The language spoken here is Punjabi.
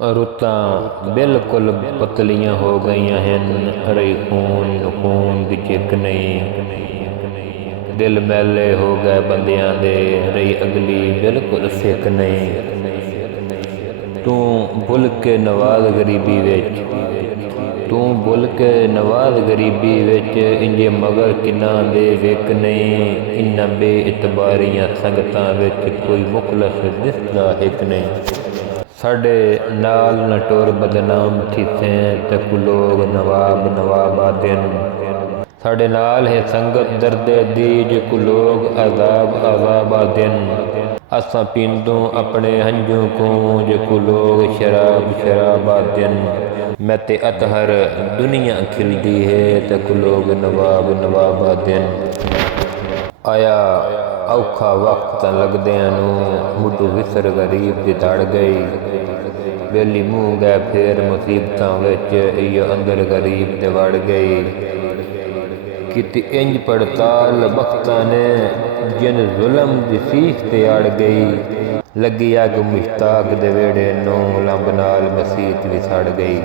ਰੁੱਤਾਂ ਬਿਲਕੁਲ ਪਤਲੀਆਂ ਹੋ ਗਈਆਂ ਹਨ, ਰਹੀ ਖੂਨ ਦੀ ਚਿੱਕ ਨਹੀਂ। ਦਿਲ ਮੈਲੇ ਹੋ ਗਏ ਬੰਦਿਆਂ ਦੇ, ਰਹੀ ਅਗਲੀ ਬਿਲਕੁਲ ਸਿੱਕ ਨਹੀਂ। ਤੂੰ ਭੁੱਲ ਕੇ ਨਵਾਜ਼ ਗਰੀਬੀ ਵਿੱਚ, ਤੂੰ ਭੁੱਲ ਕੇ ਨਵਾਜ਼ ਗਰੀਬੀ ਵਿੱਚ, ਇੰਜੇ ਮਗਰ ਕਿੰਨਾ ਦੇ ਵਿਕ ਨਹੀਂ। ਇਨ੍ਹਾਂ ਬੇਇਤਬਾਰੀਆਂ ਸੰਗਤਾਂ ਵਿੱਚ ਕੋਈ ਮੁਖਲਸ ਦਿਸਦਾ ਇੱਕ ਨਹੀਂ। ਸਾਡੇ ਨਾਲ ਨਾ ਟੁਰ ਬਦਨਾਮ ਥੀਸੈਂ ਤੇ ਕੁ ਲੋਗ ਨਵਾਬ ਆਦਿਨ। ਸਾਡੇ ਨਾਲ ਹੈ ਸੰਗਤ ਦਰਦੇ ਦੀ ਜੇ ਕੁ ਲੋਗ ਆਜ਼ਾਬ ਆਦਿਨ। ਅਸਾਂ ਪੀਂਦੋਂ ਆਪਣੇ ਹੰਝੂ को ਜੇ ਕੁ ਲੋਗ शराब आदਿਨ। मैं ते अतहर दुनिया खिलदी है ते कुछ लोग नवाब आदਿਨ। आया औखा वक्त लगदियां नूं, मुढों विसर गरीब दी दड़ गई। वेली मूँह गए फेर मुसीबतां विच, इहो अंदर गरीब दे वड़ गई। किती इंज पड़ताल बख्तां ने, जिन जुल्म दी सीख ते अड़ गई। लगी अग मुश्ताक दे वेड़े नूं, लंब नाल मसीत भी सड़ गई।